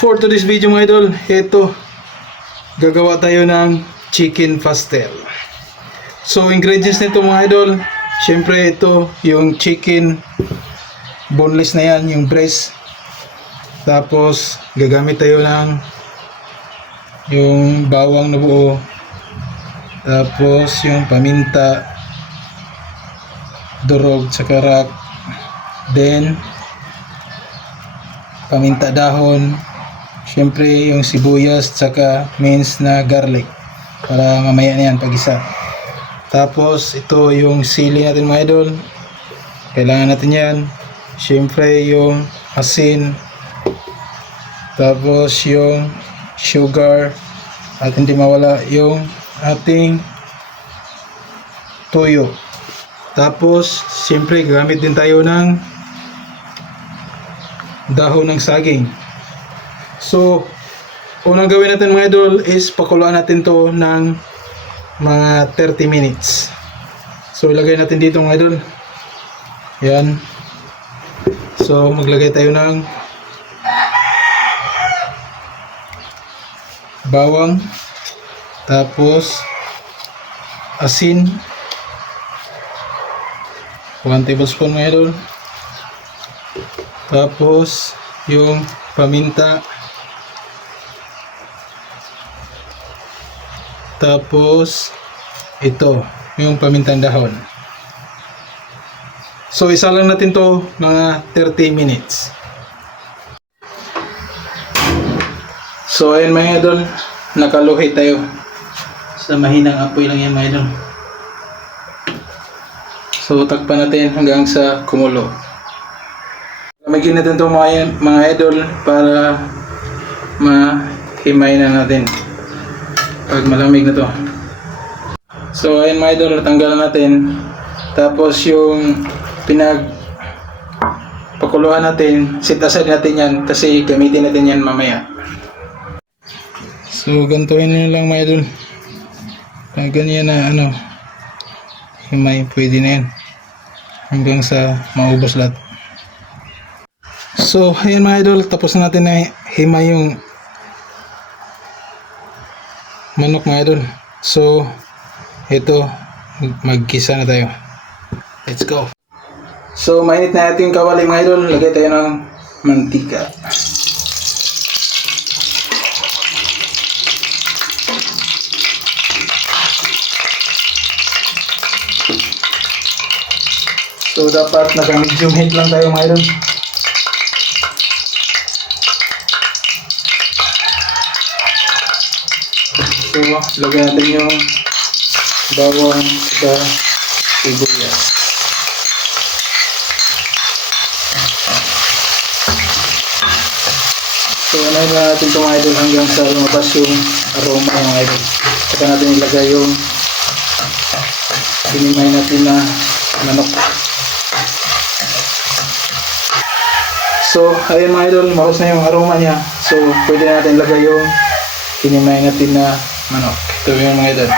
For today's video mga idol, ito gagawa tayo ng chicken pastel. So ingredients nito mga idol, syempre ito yung chicken boneless na yan, yung breast. Tapos gagamit tayo ng yung bawang na buo. Tapos yung paminta, durog, tsaka rak. Then paminta dahon. Siyempre yung sibuyas tsaka minced na garlic para mamaya na yan pag-isa. Tapos ito yung sili natin mga idol. Kailangan natin yan. Siyempre yung asin. Tapos yung sugar. At hindi mawala yung ating toyo. Tapos siyempre gagamit din tayo ng dahon ng saging. So, unang gawin natin mga idol is pakuluan natin to ng mga 30 minutes. So, ilagay natin dito mga idol. Yan. So, maglagay tayo ng bawang. Tapos, asin. 1 tablespoon mga idol. Tapos, yung paminta. Tapos ito yung pamintang dahon. So isa lang natin to mga 30 minutes. So ayun mga idol, nakaluhit tayo sa mahinang apoy lang yan mga idol. So takpan natin hanggang sa kumulo. Lamigin natin to mga idol para mahimay na natin pag malamig na to. So ayun mga idol, natanggalan natin. Tapos yung pakuluan natin, set aside natin yan kasi gamitin natin yan mamaya. So gantuin nyo lang mga idol. Pag ganyan na himay, pwede na yan hanggang sa maubos lahat. So ayun mga idol, tapos na natin na himay yung manok mga idol. So ito, magkisa na tayo. Let's go. So mainit na natin yung kawali mga idol. Lagay tayo ng mantika. So dapat naka medium heat lang tayo mga idol. So, lagyan natin yung bawang sa sibuyas. So, anayin lang natin itong idol hanggang sa lumabas yung aroma ng idol. Saka natin ilagay yung sinimay natin na manok. So, ayun mga idol, maros na yung aroma niya. So, pwede natin ilagay yung sinimay natin na manok. Ito yung mga idol.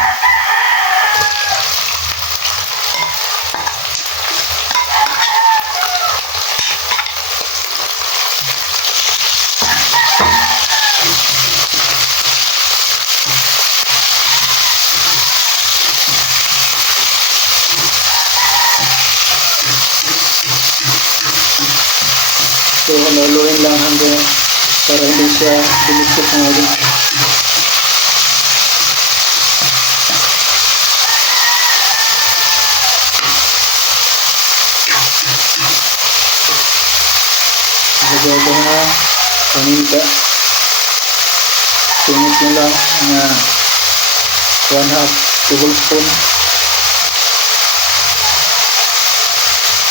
So, haluin lang hanggang para hindi siya bumitsik mga idol. Lagay ko na paminta. Sunod nyo lang na 1/2 tablespoon.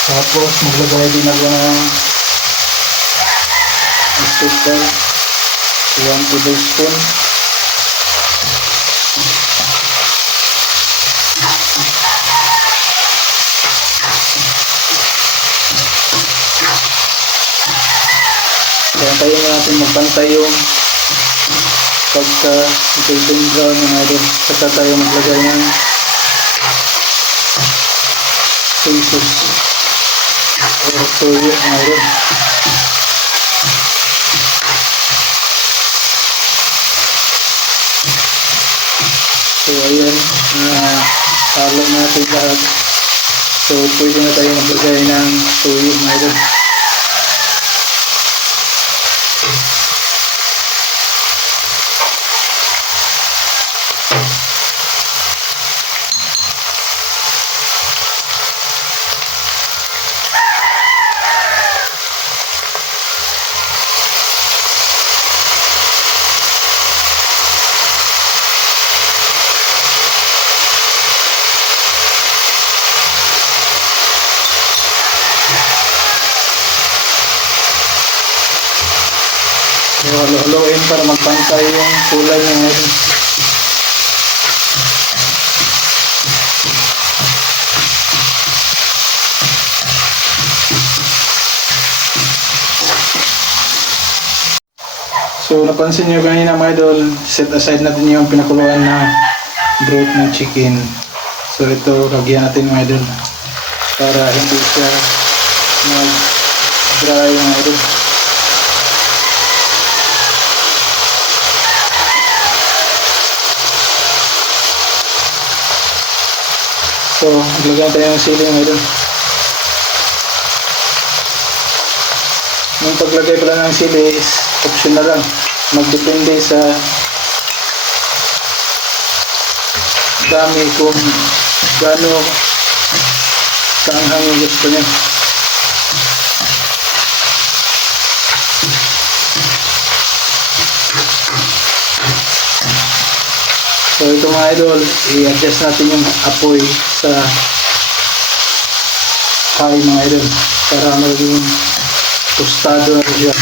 Tapos maglagay din ako ng asukal 1 tablespoon. Pantayin natin, magpantay yung pagka golden brown mga idol. Saka tayo maglagay ng soy sauce or toyo mga idol. So ayan, halo natin lahat. So pwede na tayo maglagay ng tuyo mga idol. So, halo-haloin para magpantay yung kulay niya ngayon. So, napansin nyo kanina mga idol, set aside natin yung pinakuluan na broth ng chicken. So, ito, lagyan natin mga idol para hindi siya mag-dry mga idol. So, maglagay tayo ng sili mga idol. Yung paglagay pala ng sili is optional lang. Magdepende sa dami kung gaano kaanghang yung gusto niya. So ito mga idol, i-adjust natin yung apoy sa high mga idol para maging tostado na siya.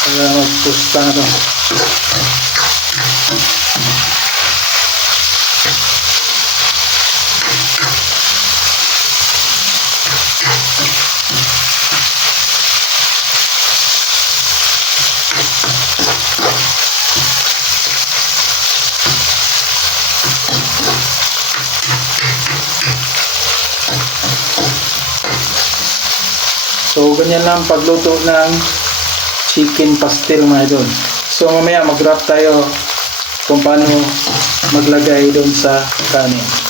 Para magtosta na to. So ganyan lang pagluto ng chicken pastel mga idol. So mamaya mag-wrap tayo kung paano maglagay doon sa kanin.